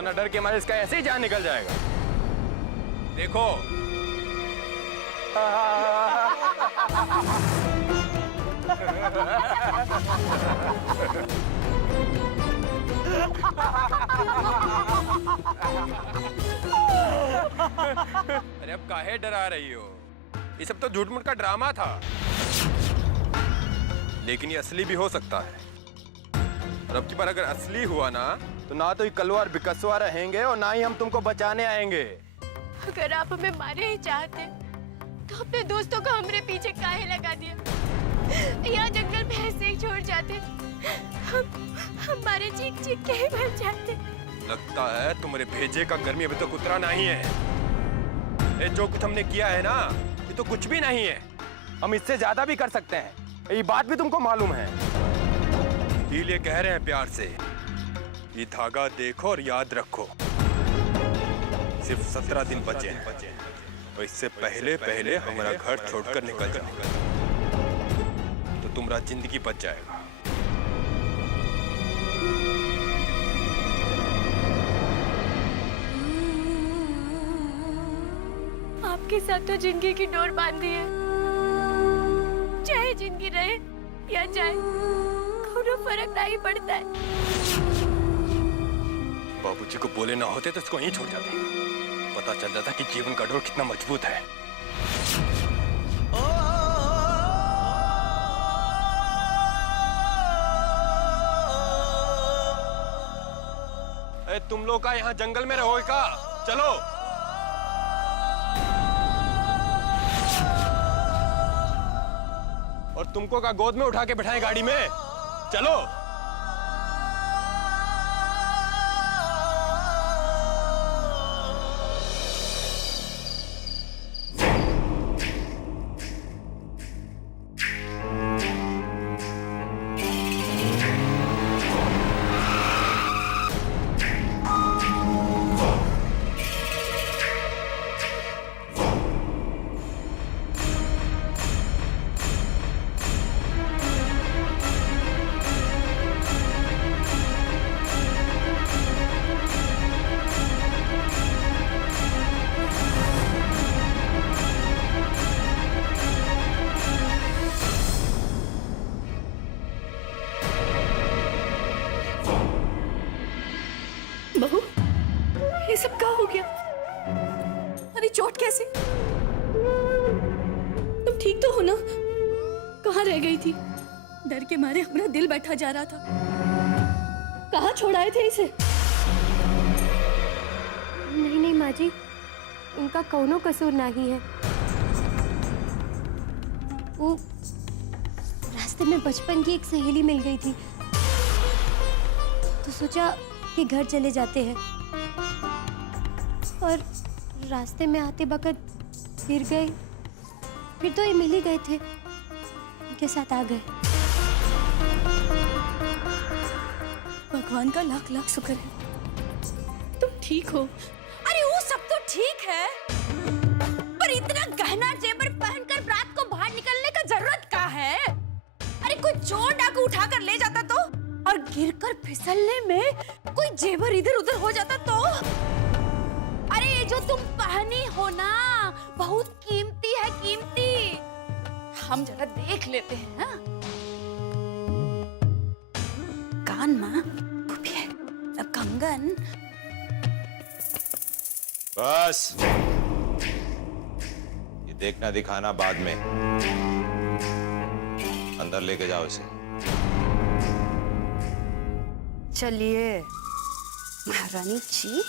वरना डर के मारे इसका ऐसे ही जान निकल जाएगा। देखो अरे अब काहे डरा रही हो? ये सब तो झूठ मूठ का ड्रामा था, लेकिन ये असली भी हो सकता है। और अब की बार अगर असली हुआ ना, तो ना तो ये कलवा और बिकसवा रहेंगे और ना ही हम तुमको बचाने आएंगे। अगर आप हमें मारे ही चाहते तो अपने दोस्तों को हमरे पीछे काहे लगा दिया? यहाँ जंगल में ऐसे ही छोड़ जाते, हमारे चीख चीख के ही मर जाते। लगता है तुम्हारे भेजे का गर्मी अभी तक उतरा नहीं है। ये जो कुछ हमने किया है ना, ये तो कुछ भी नहीं है। हम इससे ज्यादा भी कर सकते हैं, ये बात भी तुमको मालूम है। इसलिए कह रहे हैं प्यार से, ये धागा देखो और याद रखो, सिर्फ 17 दिन बचे हैं और इससे पहले पहले हमारा घर छोड़कर निकल जाओ तो तुम्हारा जिंदगी बच जाएगा। आपके साथ तो जिंदगी की डोर बांधी है, चाहे जिंदगी रहे या जाए कोई फर्क नहीं पड़ता है। बाबूजी को बोले ना होते तो इसको यहीं छोड़ जाते, पता चल जाता कि जीवन का डोर कितना मजबूत है। अरे तुम लोग का यहाँ जंगल में रहोगे का? चलो और तुमको का गोद में उठा के बिठाएं गाड़ी में, चलो। बहू, ये सब क्या हो गया? अरे चोट कैसे? तुम ठीक तो हो ना? कहाँ रह गई थी? डर के मारे हमारा दिल बैठा जा रहा था। कहाँ छोड़ाए थे इसे? नहीं नहीं माँ जी, उनका कौनो कसूर नहीं है। वो रास्ते में बचपन की एक सहेली मिल गई थी, तो सोचा कि घर चले जाते हैं, और रास्ते में आते वक्त गिर गए, फिर तो ये मिल ही गए थे, उनके साथ आ गए। भगवान का लाख लाख शुक्र है तुम ठीक हो। अरे वो सब तो ठीक है, पर इतना गहना जेवर पहनकर रात को बाहर निकलने का जरूरत क्या है? अरे कोई चोर डाकू उठा कर ले जाता तो, और गिरकर फिसलने में कोई जेवर इधर उधर हो जाता तो? अरे ये जो तुम पहनी हो ना, बहुत कीमती है, कीमती। हम जरा देख लेते हैं ना। कान माँ भी है, अब कंगन। बस ये देखना दिखाना बाद में, अंदर लेके जाओ इसे। चलिए महारानी जी।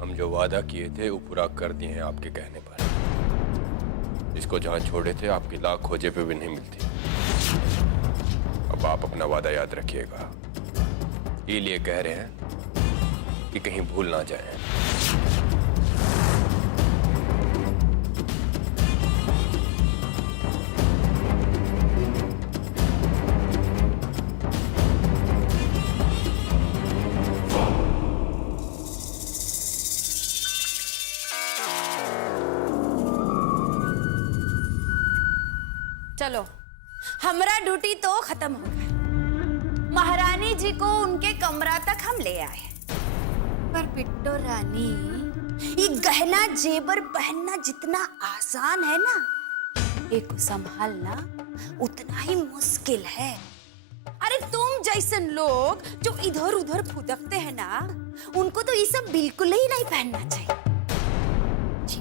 हम जो वादा किए थे वो पूरा कर दिए हैं आपके कहने पर। इसको जहां छोड़े थे आपकी लाख खोजे पे भी नहीं मिलती। अब आप अपना वादा याद रखिएगा, ये लिए कह रहे हैं कि कहीं भूल ना जाए। चलो, हमारा ड्यूटी तो खत्म हो गया। महारानी जी को उनके कमरा तक हम ले आए, पर बिट्टो रानी, ये गहना जेबर पहनना जितना आसान है ना, एक संभालना उतना ही मुश्किल है। अरे तुम जैसन लोग जो इधर उधर फुदकते हैं ना, उनको तो ये सब बिल्कुल ही नहीं पहनना चाहिए। जी।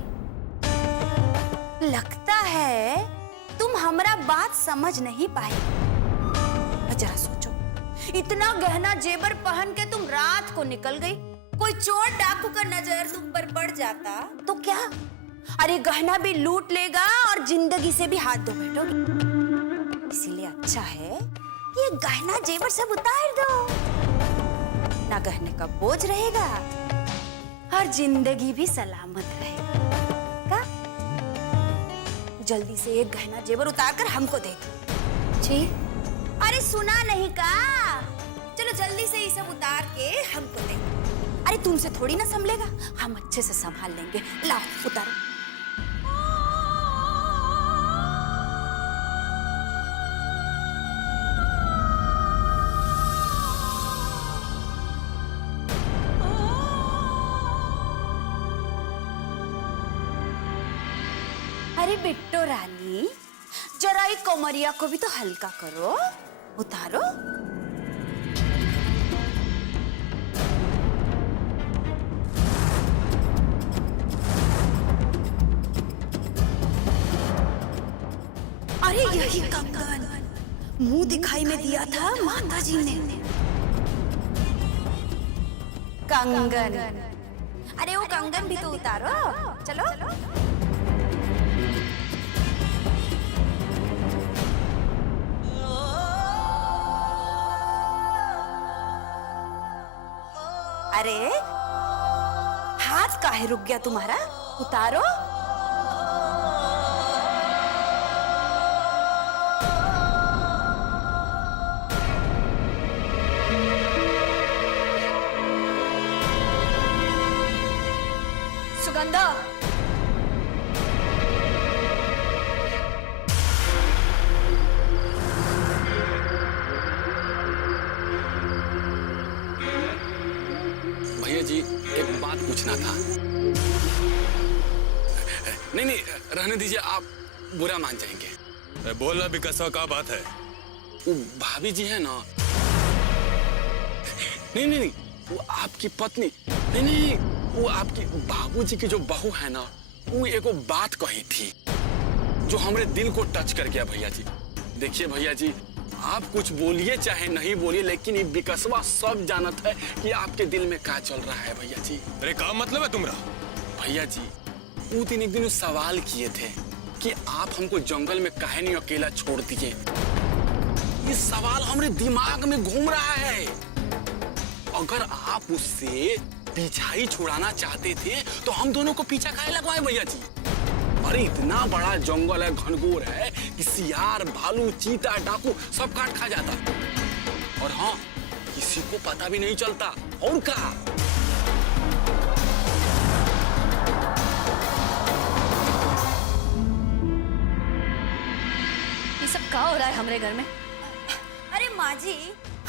लगता है तुम हमारा बात समझ नहीं पाए। जरा सोचो, इतना गहना जेबर पहन के तुम रात को निकल गई, कोई चोर डाकू का नजर तुम पर पड़ जाता तो क्या? अरे गहना भी लूट लेगा और जिंदगी से भी हाथ धो बैठोगी। इसीलिए अच्छा है कि ये गहना जेवर सब उतार दो, ना गहने का बोझ रहेगा और जिंदगी भी सलामत रहेगा। जल्दी से एक गहना जेवर उतार कर हमको दे दो। जी अरे सुना नहीं का? चलो जल्दी से ये सब उतार के हमको दे दो। अरे तुमसे थोड़ी ना संभलेगा, हम अच्छे से संभाल लेंगे। लाओ उतारो। अरे बिट्टो रानी, जरा ये कोमरिया को भी तो हल्का करो, उतारो। अरे यही कंगन मुंह दिखाई में दिया था माता जी ने। कंगन, अरे वो कंगन भी तो उतारो। चलो, अरे हाथ काहे रुक गया तुम्हारा? उतारो। सुगंधा, भैया जी एक बात पूछना था। नहीं, रहने दीजिए, आप बुरा मान जाएंगे। बोलना भी कसवा का बात है। वो भाभी जी है ना, नहीं, वो आपकी पत्नी, नहीं, वो आपकी बाबूजी की जो बहू है ना, वो एगो बात कही थी जो हमारे दिल को टच कर गया भैया जी। देखिए भैया जी, आप कुछ बोलिए चाहे नहीं बोलिए, लेकिन ये बिकसवा सब जानत है कि आपके दिल में क्या चल रहा है भैया जी। अरे क्या मतलब है तुम्हारा? भैया जी, वो दिन एक दिन सवाल किए थे कि आप हमको जंगल में काहे नहीं अकेला छोड़ दिए। ये सवाल हमारे दिमाग में घूम रहा है। अगर आप उससे पीछा ही छुड़ाना चाहते थे तो हम दोनों को पीछा काहे लगवाए भैया जी? अरे इतना बड़ा जंगल है, घनघोर है कि सियार, भालू, चीता, डाकू सब काट खा जाता, और हाँ, किसी को पता भी नहीं चलता। और क्या? ये सब क्या हो रहा है हमारे घर में? अरे माँ जी,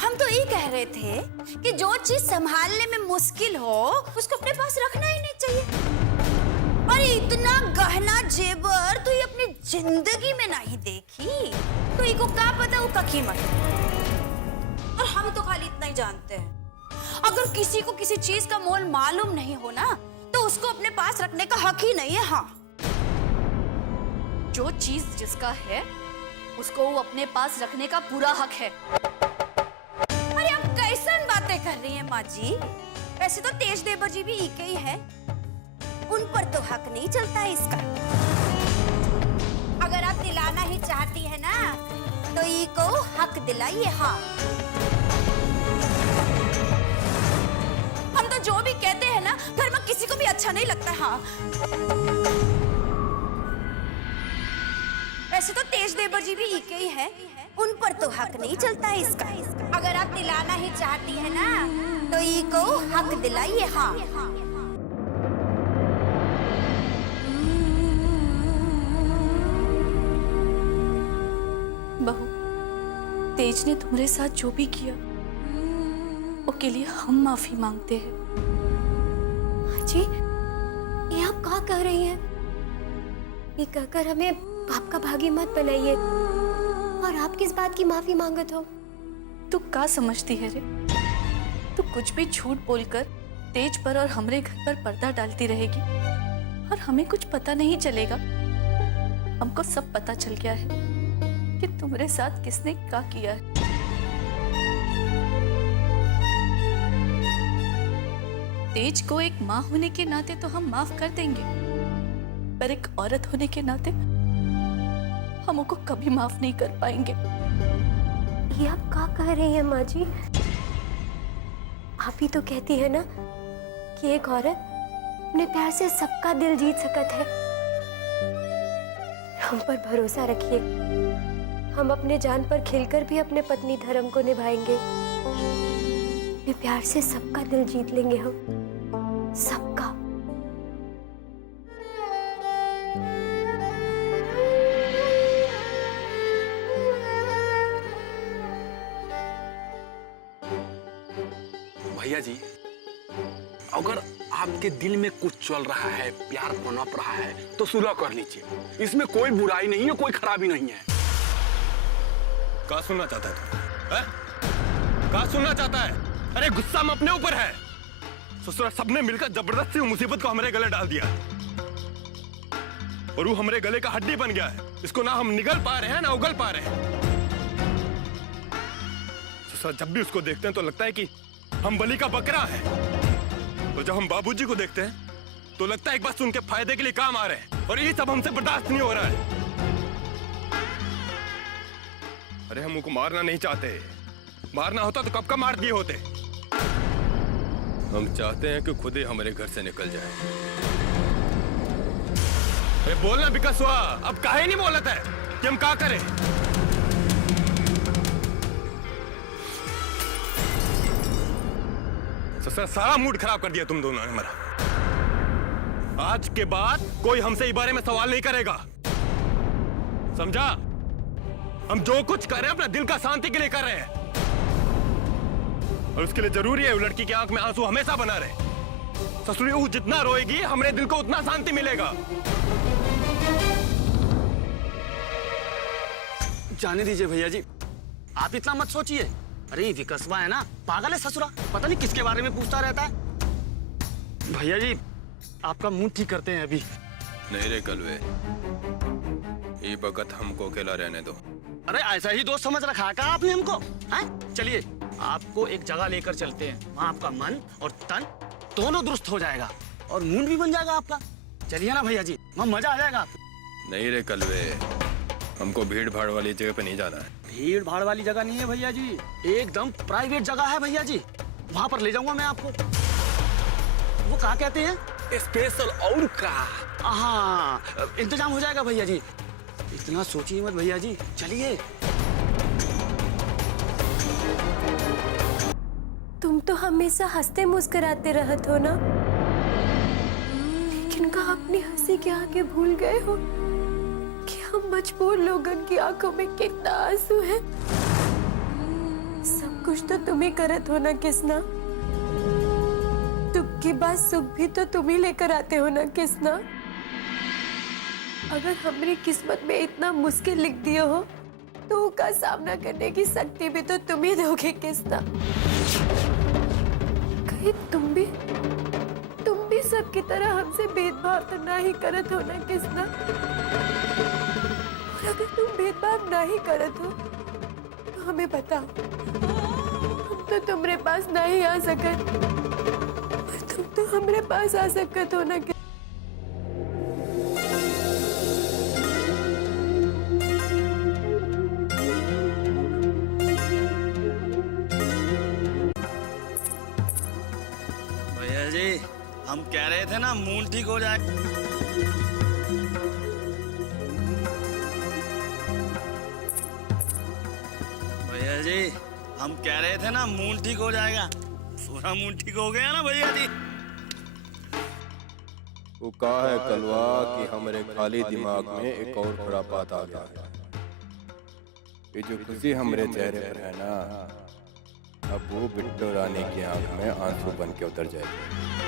हम तो ये कह रहे थे कि जो चीज संभालने में मुश्किल हो उसको अपने पास रखना ही नहीं चाहिए। अरे इतना गहना जेवर तो ये अपनी जिंदगी में नहीं देखी, तो इको क्या पता वो का कीमत। और हम तो खाली इतना ही जानते हैं, अगर किसी को किसी चीज का मोल मालूम नहीं हो ना, तो उसको अपने पास रखने का हक ही नहीं है। हाँ, जो चीज जिसका है उसको वो अपने पास रखने का पूरा हक है। अरे आप कैसन बातें कर रही हैं माँ जी? वैसे तो तेज देवर जी भी इके ही है, उन पर तो हक नहीं चलता है इसका। अगर आप दिलाना ही चाहती है ना, तो इको हक दिलाइए। हाँ, हम तो जो भी कहते हैं ना, घर में किसी को भी अच्छा नहीं लगता। हाँ, वैसे तो तेज देवर जी भी इके ही है, उन पर तो हक नहीं चलता है इसका। अगर आप दिलाना ही चाहती है ना, तो इको हक दिलाइए। हाँ, बहू, तेज ने तुम्हारे साथ जो भी किया उसके लिए हम माफी मांगते हैं। जी, ये आप क्या कह रही हैं? ये कहकर हमें पाप का भागी मत बनाइए। और आप किस बात की माफी मांगत हो? तू क्या समझती है रे? तू कुछ भी झूठ बोलकर तेज पर और हमरे घर पर पर्दा डालती रहेगी और हमें कुछ पता नहीं चलेगा। हमको सब पता चल गया है कि तुम्हारे साथ किसने क्या किया है। तेज को एक माँ होने के नाते तो हम माफ कर देंगे, पर एक औरत होने के नाते हम उनको कभी माफ नहीं कर पाएंगे। ये आप क्या कह रही हैं माँ जी? आप ही तो कहती है ना कि एक औरत अपने प्यार से सबका दिल जीत सकत है। हम पर भरोसा रखिए, हम अपने जान पर खिलकर भी अपने पत्नी धर्म को निभाएंगे। अपने प्यार से सबका दिल जीत लेंगे हम, सबका। भैया जी, अगर आपके दिल में कुछ चल रहा है, प्यार पनप रहा है, तो सुलह कर लीजिए। इसमें कोई बुराई नहीं है, कोई खराबी नहीं है। क्या सुनना चाहता है तू? क्या सुनना चाहता है? अरे गुस्सा में अपने ऊपर है। ससुरा सबने मिलकर जबरदस्ती मुसीबत को हमारे गले डाल दिया है और वो हमारे गले का हड्डी बन गया है। इसको ना हम निगल पा रहे हैं ना उगल पा रहे हैं। ससुरा जब भी उसको देखते हैं तो लगता है कि हम बलि का बकरा है, और जब हम बाबूजी को देखते हैं तो लगता है एक बस उनके फायदे के लिए काम आ रहे हैं, और ये सब हमसे बर्दाश्त नहीं हो रहा है। अरे हम उनको मारना नहीं चाहते, मारना होता तो कब का मार दिए होते। हम चाहते हैं कि खुद ही हमारे घर से निकल जाए। अरे बोलना विकास हुआ, अब काहे नहीं बोलता है कि हम क्या करें? ससुरा सारा मूड खराब कर दिया तुम दोनों ने हमारा। आज के बाद कोई हमसे इस बारे में सवाल नहीं करेगा, समझा? हम जो कुछ कर रहे हैं अपना दिल का शांति के लिए कर रहे हैं, और उसके लिए जरूरी है वो लड़की की आंख में आंसू हमेशा बना रहे। ससुरी वो जितना रोएगी हमारे दिल को उतना शांति मिलेगा। जाने दीजिए भैया जी, आप इतना मत सोचिए। अरे विकसवा है ना, पागल है ससुरा, पता नहीं किसके बारे में पूछता रहता है। भैया जी, आपका मुंह ठीक करते हैं अभी। नहीं रे कलवे, ये वक्त हमको अकेला रहने दो। अरे ऐसा ही दोस्त समझ रखा है क्या आपने हमको? हैं? चलिए आपको एक जगह लेकर चलते हैं, वहाँ आपका मन और तन दोनों दुरुस्त हो जाएगा और मूड भी बन जाएगा आपका। चलिए ना भैया जी, वहाँ मजा आ जाएगा आपको। नहीं रे कलवे, हमको भीड़ भाड़ वाली जगह पे नहीं जाना है। भीड़ भाड़ वाली जगह नहीं है भैया जी, एकदम प्राइवेट जगह है भैया जी, वहाँ पर ले जाऊंगा मैं आपको। वो क्या कहते हैं, स्पेशल और का। हाँ, इंतजाम हो जाएगा भैया जी, इतना सोचिए मत भैया जी, चलिए। तुम तो हमेशा हंसते मुस्कुराते रहत हो ना, लेकिन का अपनी हंसी के आगे भूल गए हो कि हम मजबूर लोगन की आंखों में कितना आंसू है। सब कुछ तो तुम ही करत हो ना किसना, दुख की बात सुख भी तो तुम ही लेकर आते हो ना किसना। अगर हमारी किस्मत में इतना मुश्किल लिख दिया हो तो उसका सामना करने की शक्ति भी तो तुम ही दोगे किसना। कहीं तुम भी सबकी तरह हमसे भेदभाव तो ना ही करत हो ना किसना। और अगर तुम भेदभाव ना ही करत हो तो हमें बताओ, हम तो तुम्हारे पास ना ही आ सकत, और तुम तो हमारे पास आ सकत हो ना। भैया जी, हम कह रहे थे ना मूड ठीक हो जाए। भैया जी, हम कह रहे थे ना मूड ठीक हो जाएगा, पूरा मूड ठीक हो गया ना भैया जी। वो कहा है कलवा कि हमारे खाली दिमाग में एक और खुरापात आ गया है। ये जो खुशी हमरे चेहरे पर है ना, अब वो बिट्टू रानी की आंख में आंसू बन के उतर जाएगी।